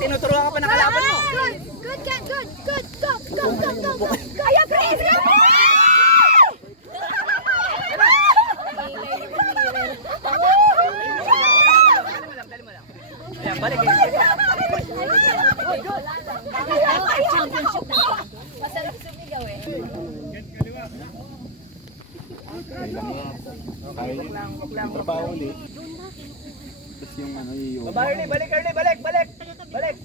tinuturuan ka pa ng kalaban mo. Good, Ken, good. Go. Kaya, Chris! Dali mo lang. Ayan, balik. Championship na. Masarap sumigaw eh. Trabaho ulit. Tapos yung ano yung... Baba, Early, balik. Balik.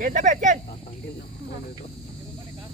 Ken, tapit, Ken.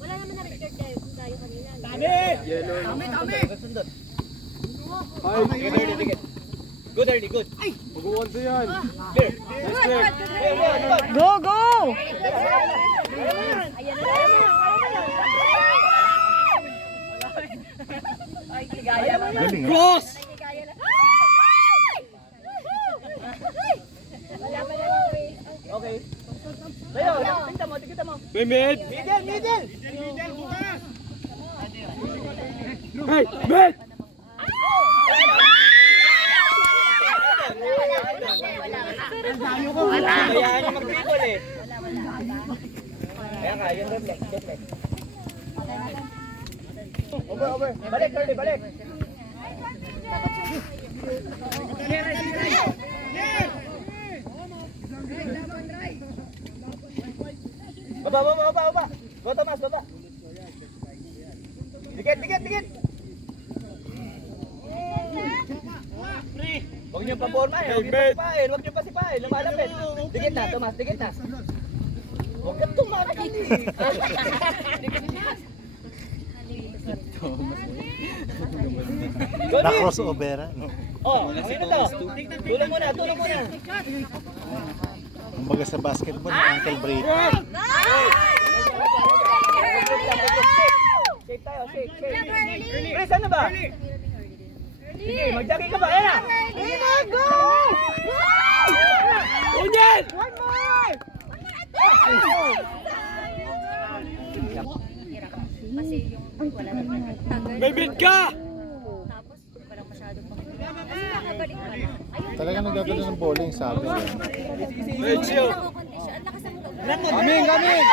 Wala naman na-record tayo kanina. Tami. Sundot. Good, Early, good. Mag-uwan sa yan. Clear. Go, go! Ayan na. Galing ha? Cross! Okay. Tayo, tingnan mo. Mid! Middle! Hey! Mid! Kaya niya mag-dribble eh. Kaya nga, yung reflex. Over. Balik, Early, balik. Baba. Go, Tomas, baba. Dikit. Huwag niyo pa-forma eh. Huwag niyo pasipain. Lumalapit. Dikit na, Tomas. Huwag kang tumakit. Na-crossover no? Oh, sino to? Tulong muna. Kumbaga sa basketball, ankle break. Shake tayo. Chris, ano ba? Sige, mag-jockey ka ba? Ayan na! Go! Unyan! Kasi yung wala naman tagal. May bid ka! Tapos parang masyadong kasi nakabalik pa na. Ayun. Talagang nagdadala ng bowling, sabi niya. Medyo! Ang lakas ng motor. Kaming!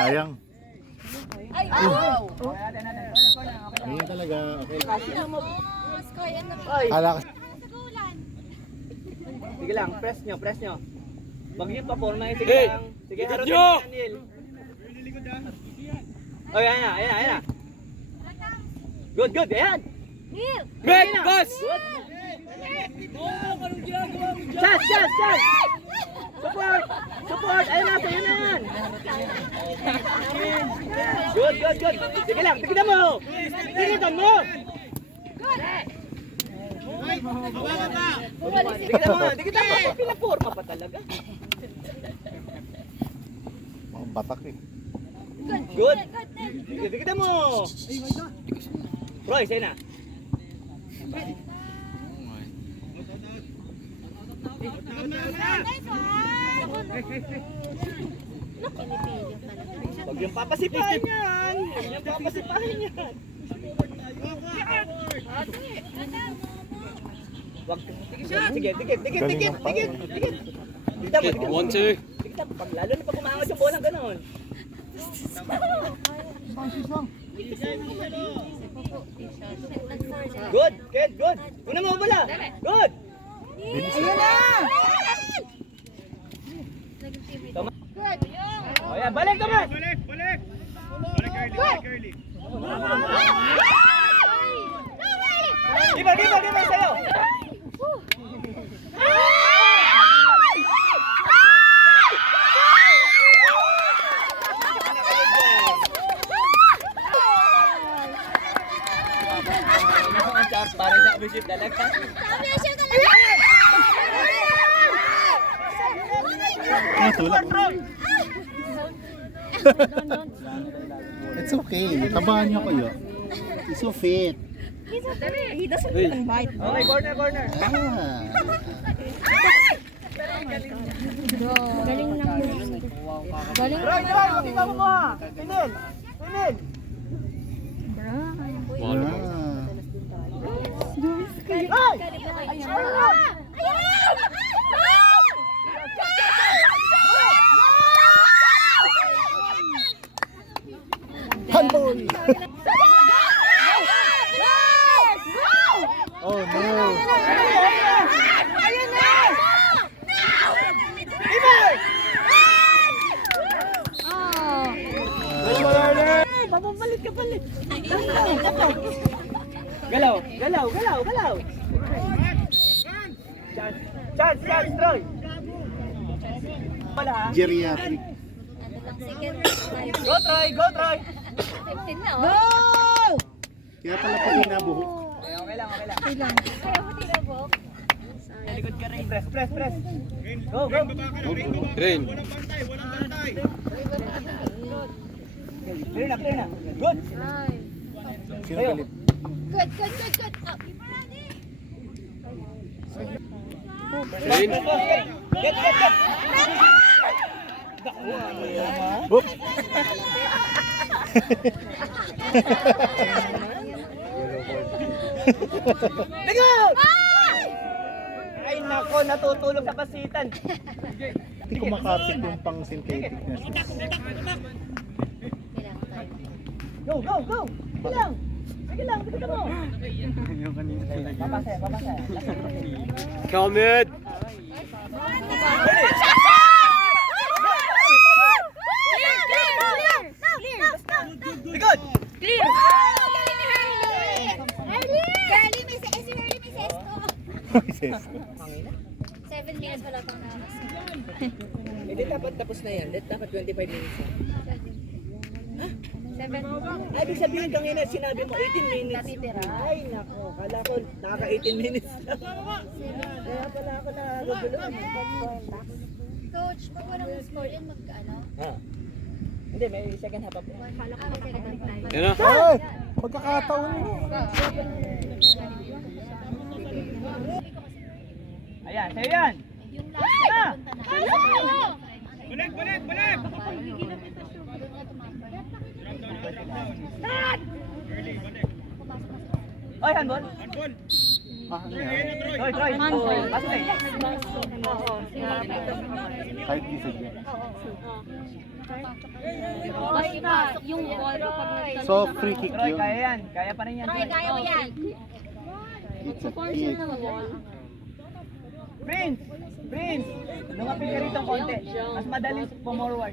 Sayang. Ay, wow! Ngayon talaga. Okay. Sky, ano po? Kala ka. Sige lang, press nyo. Wag niyo pa-forma eh. Sige lang. Sige, harap nyo! Oh, ayan na. Good, ayan! Neil! Back, boss! Chas! Support! Ayun na, sa'yo na yan! Good! Sige lang, tigitan mo! Tigitan mo! Tigitan mo! Pinaporma pa talaga. Mga batak eh. Good! Tigitan mo! Roy, sa'yo na. Huwag yung papasipahin yan! Wag. Sige. Dikit. Dikit mo. 1, 2. Dikit mo. Lalo na pag umangat yung bola gano'n. Good. Una mo bola. Good. Ayun na. Tama. Oh, yan. Balik, Tomas. Balik, Giba sa'yo. Parang sa abisip talaga. Tulak. It's okay. Tabahan niyo kayo. He's so fit. He doesn't even bite. Okay, corner, corner. Ah. Galing ng Galing Try, try, makita mo ha. Pinil, pinil. Ah. Ay! Handball! Oh no! Papabalik ka balik. Galaw, galaw, galaw, galaw. Chance, chance, chance, Troy. Wala ha? Geriatric. Go, Troy, go, Troy. 15 na, Go! oh. Kaya pala pag hinabuhok. Okay lang, okay lang. Kaya mo tinabok. Likod ka rin. Press, press, press. Go, go. Rain. Clear na, clear na. Good. Sino galit? Good, good, good, good. Up. Rain. Get, get, get. Boop! Likod! Ay nako, natutulog sa pasitan. Hindi ko makapit yung pang synthetic na shoes. Go, go, go. Sige lang. Sige lang, sige mo. Papasaya, papasaya. Comment. Likod! Clear! Girlie, may CS ko. Sis. 7 minutes wala pang nakas. Hindi dapat tapos na yan. Dapat 25 minutes. 7. Ay, ibig sabihin kanina sinabi mo 18 minutes. Natitira. Ay nako, kala ko nakaka 18 minutes lang. Kaya pala ako nagugulo. Coach, pag walang score yan, mag-ano? Ha? Hindi, may second half pa. Kala ko mag-ano. Yan na. Ay! Pagkakataon mo. Ayan, sa'yo yan. Yung last na punta na. Balik, balik, balik! Oy, handball. Ah, ano yan? Troy, Troy. Handball. Pasok eh. Kahit isip yan. Basta yung ball pag nagtanong So, free kick Troy, yun. kaya yan. Kaya pa rin yan. Troy. Kaya mo yan. It's a force yun kick. ng wall. Prince! Prince! Lumapit ka rito konti. Mas madali pumorward.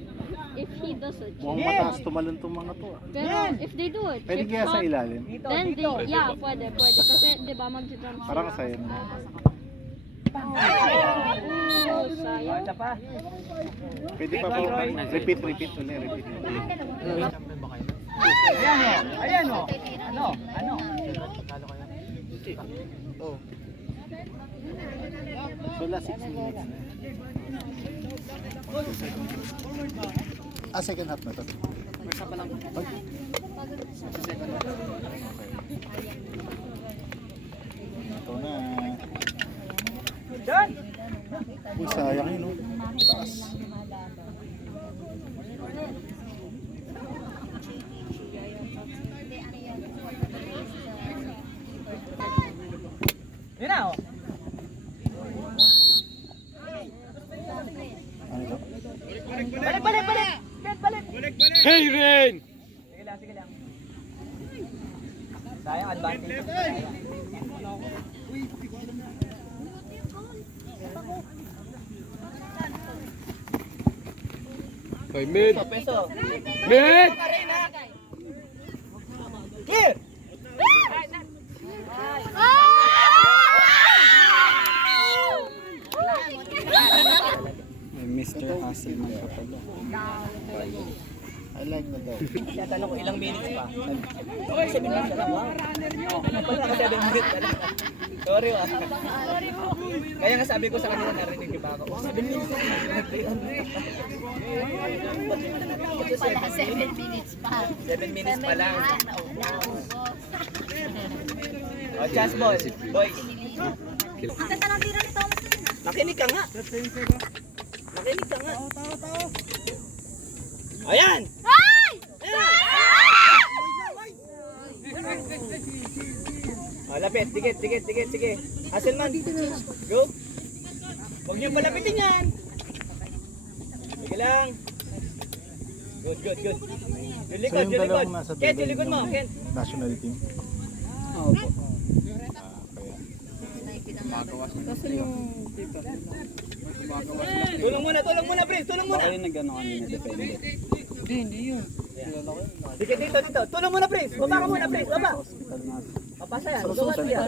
If he does it. Mukhang mataas tumalon tong mga to ah. Pero if they do it, Pwede chip kaya sa shot, ilalim? Dito, then dito. they, yeah, pwede. Kasi di ba mag-jump Parang sa'yo. Oh, Oh, sayang. isa pa. Pwede pa po. Repeat, repeat ulit, repeat. Ayan o. Ayan o. Ano? Ano? So, last 6 minutes na. Ah, second half na to. Ito na. Done! Uy, sayang yun, no? Taas. Yun na o. Ano to? Balik, balik, balik! Balik, balik! Hey, Rain. Sige lang, sige lang. Sayang, advantage. By mid. Peso. Mid. Clear! Mr. Hasselman ka pala. I like the dog. Kaya tanong ko ilang minutes pa. Okay, 7 minutes na lang. Wow. Wala ka 7 minutes na lang. Sorry ah. Kaya nga sabi ko sa kanila narinig di ba ako. Oh, 7 minutes na lang. 7 minutes pa. 7 minutes pa lang. Oh, chance ball. Boys. Ang ganda ng tira ni Thomas. Makinig ka nga. Makinig ka nga. Ayan! Ay! Oh, lapit. Dikit. Sige. Hasselman. Go. Huwag niyo palapitin yan. Sige lang. Good. Yung likod. So, yung dalawang nasa Kent, dulo yung likod mo. yung Kent. national team. Oo po. Tulong muna, Prince. Tulong muna. Bakit nag-ano kanina depende? Hindi yun. Dito. Tulong muna, Prince. Baba ka muna, Prince. Baba. Hospital na. Papasa yan. Gawa siya.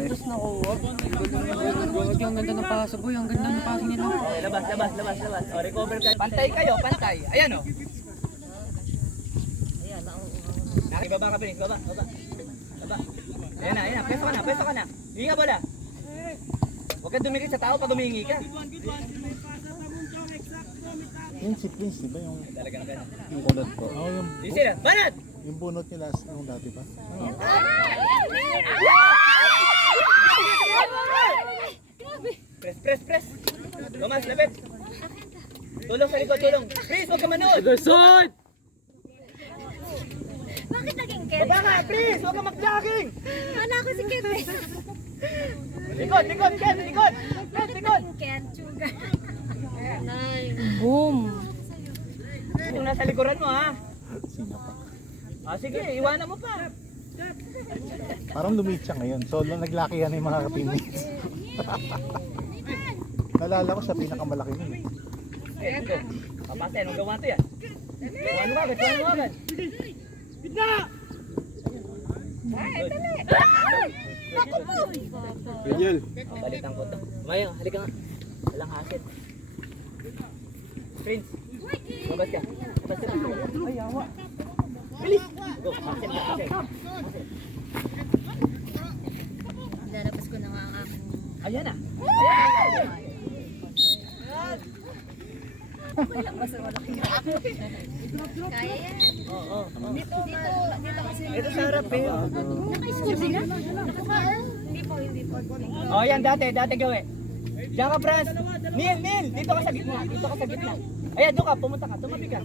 Ang ganda ng pasa, boy. Ang ganda ng pasa nila. Okay, labas. O, recover kayo. Pantay kayo, pantay. Ayan o. Nakibaba ka, Prince. Baba. Ayan na. Peso ka na. Hingi ka bola. Huwag ka dumikit sa tao pag humingi ka. Yung si Prince, di ba yung Talagang gano'n. Yung kulot ko. yung Di sila. Banat! yung bunot nila nung dati pa. Press. Tomas, lapit. Tulong sa likod, tulong. Prince, huwag ka manood. Other side! Bakit naging Ken? Baba ka, Prince. Huwag ka mag-jogging. Wala ko si Ken. Likod. Ken, likod. Ken, sugar. Boom. Yung nasa likuran mo, ha? Sino pa? Sige, iwanan mo pa. Parang lumit siya ngayon. Solo naglakihan yung mga teammates. Nalala ko siya pinakamalaki nun. Ito. Papasa, anong gawa to yan? Iwanan mo agad. Daniel. Balitan ko to. Mayo, halika nga. Walang hasil. Prince, labas ka. Ay, yawa. Bilis! Go, hasil. Lalabas ko na nga ang aking... Ayan na. Mas malaki na ako. Kaya yan. Oo. Dito kasi. Ito sa harap eh. Naka-score sila? Hindi po. Oh, yan dati gawin. Diyan ka, Franz. Neil, dito ka sa gitna. Ayan, doon ka, pumunta ka, tumabi ka.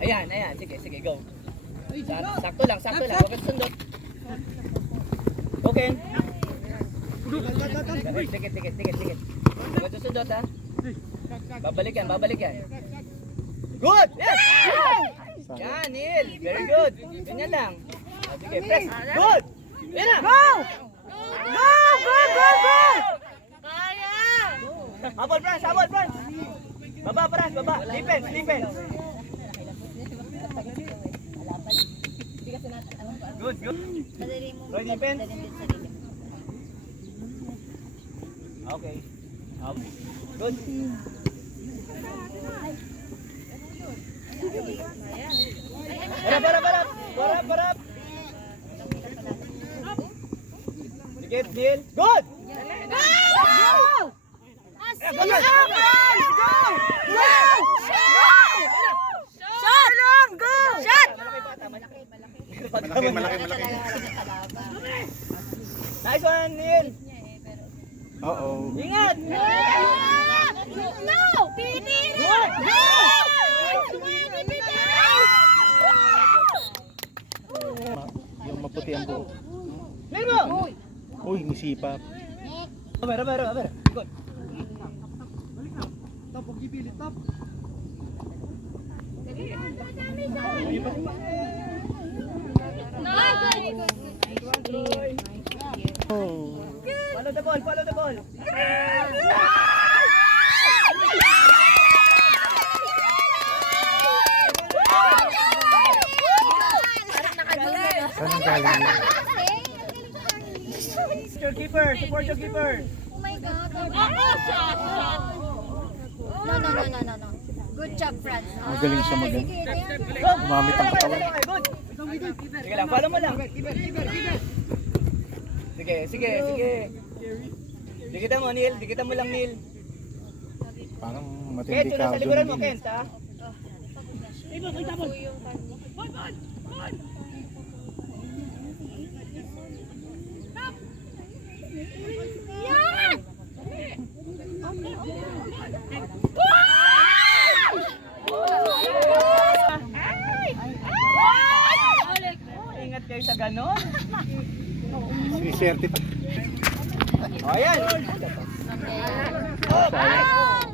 Ayan. Sige, go. Sakto lang. Huwag ka sundot. Okay. Dikit. Huwag ka sundot, ha? Babalik yan. Good! Yes! Yan, Neil. Very good. Ganyan lang. Sige, press. Good! Yan na! Go! Kaya! Habol, Franz! Baba, Franz, baba. Defense. Good. Madali mo. Roy, defense. Madali din sarili mo. Okay. Good. Barap. Dikit, Neil. Good! Malaki. Nice one, Neil. Oo. Ingat! No! Tinira! Good! Yung maputi ang buhok. Neil mo! Uy, nisipa. Aber. Good. Oh. Follow the ball. Saan ang galing yun? Support your keeper. Oh my God. No. Good job, Franz. Magaling siya magaling. Go! Gumamit ang katawan. Good! Sige lang, follow mo lang. Sige. Dikitan mo, Neil. Dikitan mo lang, Neil. Parang Kent, matindi yun ka. nasa likuran mo, Kent, ha? Ingat kayo sa ganon. Siniserte pa. O, ayan.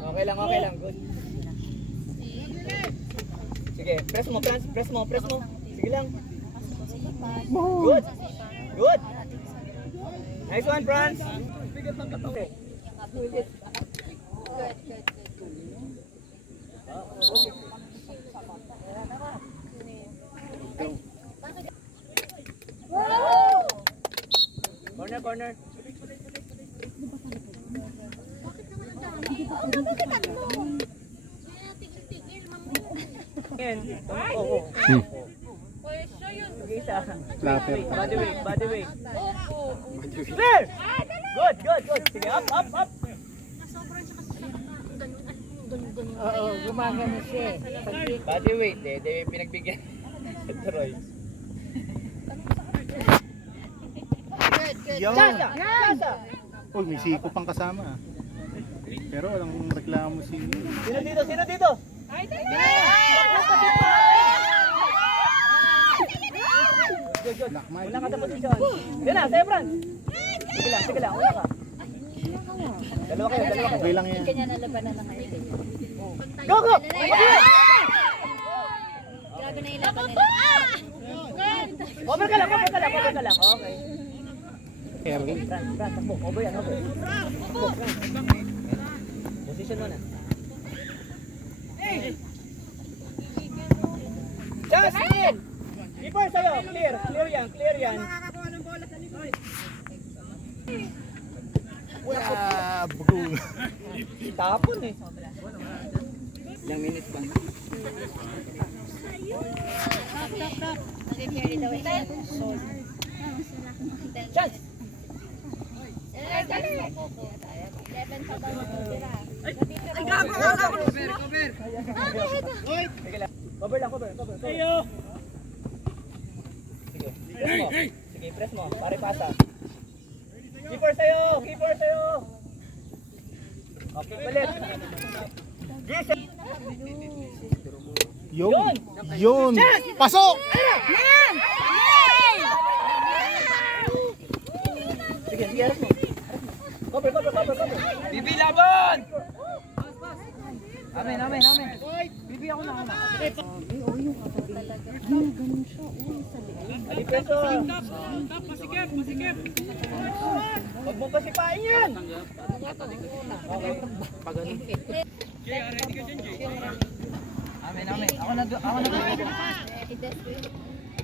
Okay lang, okay lang. Good. Sige, press mo, Franz. Press mo, press mo. Sige lang. Good. Good. Nice one, Franz. Okay. Corner, corner. Yan. Oo. Sige, isa. Flatter. Body weight, body weight. Clear! Good, good, good. Sige, up, up, up. Oo, gumagano siya eh. Body weight eh. Di pinagbigyan. Troy. Yo! Sasa! Sasa! Uy, may siko pang kasama. Pero walang reklamo si... Sino dito? Sino dito? Good, good. Una ka sa posisyon. Yan na, sa'yo, Franz. Sige lang. Una ka. Dalawa kayo, dalawa kayo. Okay lang yan. Kanya nalabanan na ngayon. Go, go! Grabe na yung laban nila. Over ka lang. Okay. Early. Franz, takbo. Over yan, over. Position mo na. Justin! Keeper sa'yo. Clear yan. Bugong. Tapon eh. Ilang minutes pa. Chance! Sige lang. Cover. Sige, press mo. Pare pasa. Keeper sa'yo. Okay, palit. Yes. Yun! Pasok! Sige, harap mo. Cover. Bibi laban! Amen. Bibi ako na. Ali preso. Huwag mo pasipain yan. Okay. Amen. Ako na.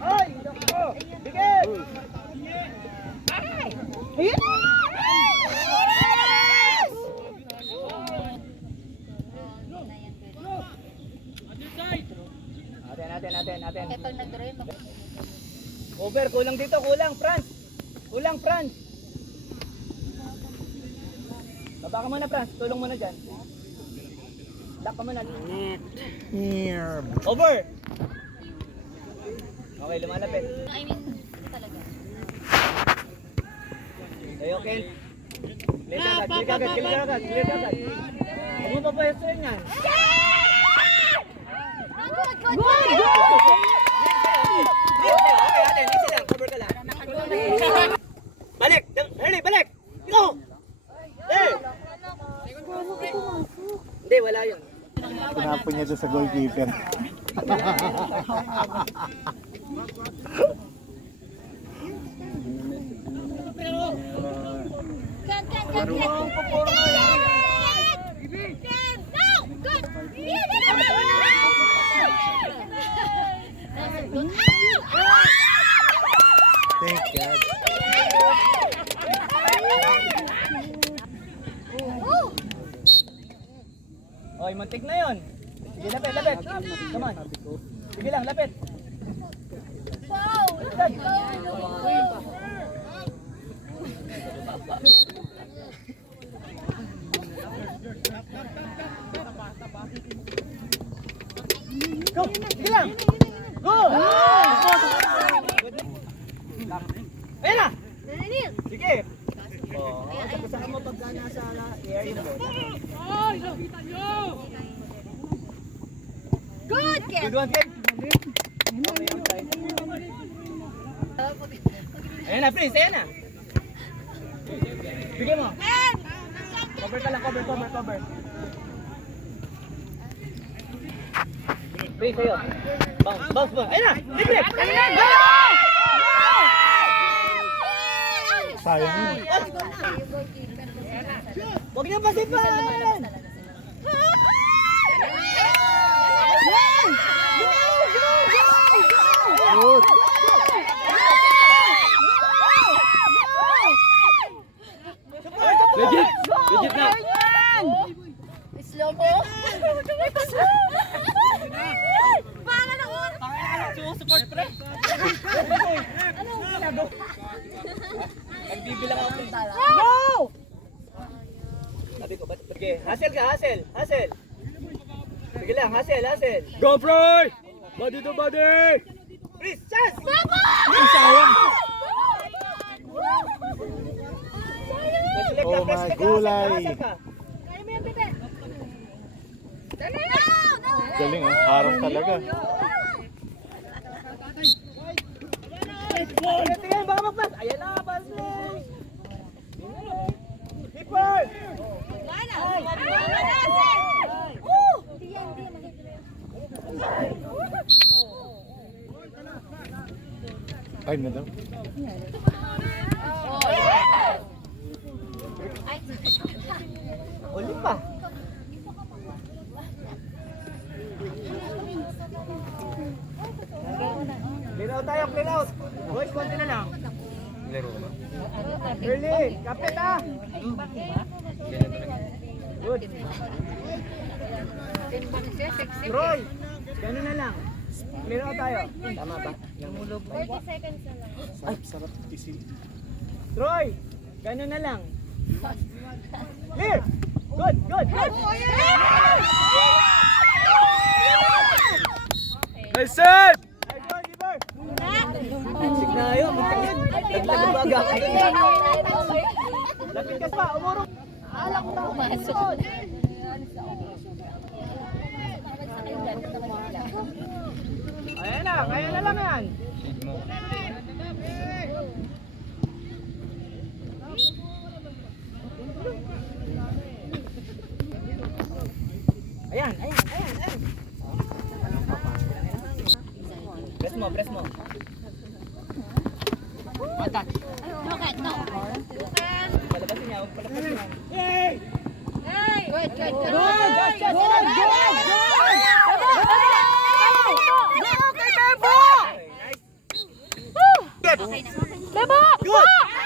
Ay! Ako! Bigit! Ayun! Natin. Kaya pag nag-draw yun, Over, kulang dito, Franz. Baba ka muna, Franz. Tulong muna dyan. Lock ka muna. Over! Okay, lumalapit. I mean, talaga. Sa'yo, Ken. Clear agad. Huwag mo papayasin yan. Good! Okay, ate, easy lang. Cover ka lang. Balik! Hurry, balik! Go! Hindi, wala yun. Tinapon niya doon sa goalkeeper. Thank God. Oy, muntik na yun. Sige, lapit. Come on. Sige lang, lapit. Go! Sige lang! Go! Ayan na! Sige! Oh. Saka mo pagka nasa air yung bola. Good, Ken! Good one, Ken. Okay, outside. Ayan na, Prince, ayan na. Bigyan mo. Cover ka lang, cover. Prince, sa'yo. Bounce mo. Ayan na, libre. Sayang yun. Huwag niyo pasipan. Good. Legit! Legit na! Slow mo? Pangalan ako! Support, pre. Nagbibilang ako. No! Sabi ko, ba't? Okay, hustle ka, hustle. Sige lang, hustle. Go, Froy! Body to body! Chris, chance! Oh my gulay. Kaya mo yan, bebe. Galing ah. Harang talaga. Tingnan, baka magpas. Ayan na, pass play. Keeper! Ay, na daw. Uli pa. Clear out tayo, clear out. Boys, konti na lang. Early, kapit ah. Good. Troy, gano'n na lang. Clear out tayo. Tama ba? Namulog ba? 30 seconds na lang. Ay, sarap tisil. Troy, gano'n na lang. Clear! Good! Nice set! Sig na yun. Naglabaga. Lapit ka pa, umurong. Masuk. Ayan na, kaya na lang yan. Ayan. Press mo. Matat. Palabasin niya, palabasin niya. Good. Good!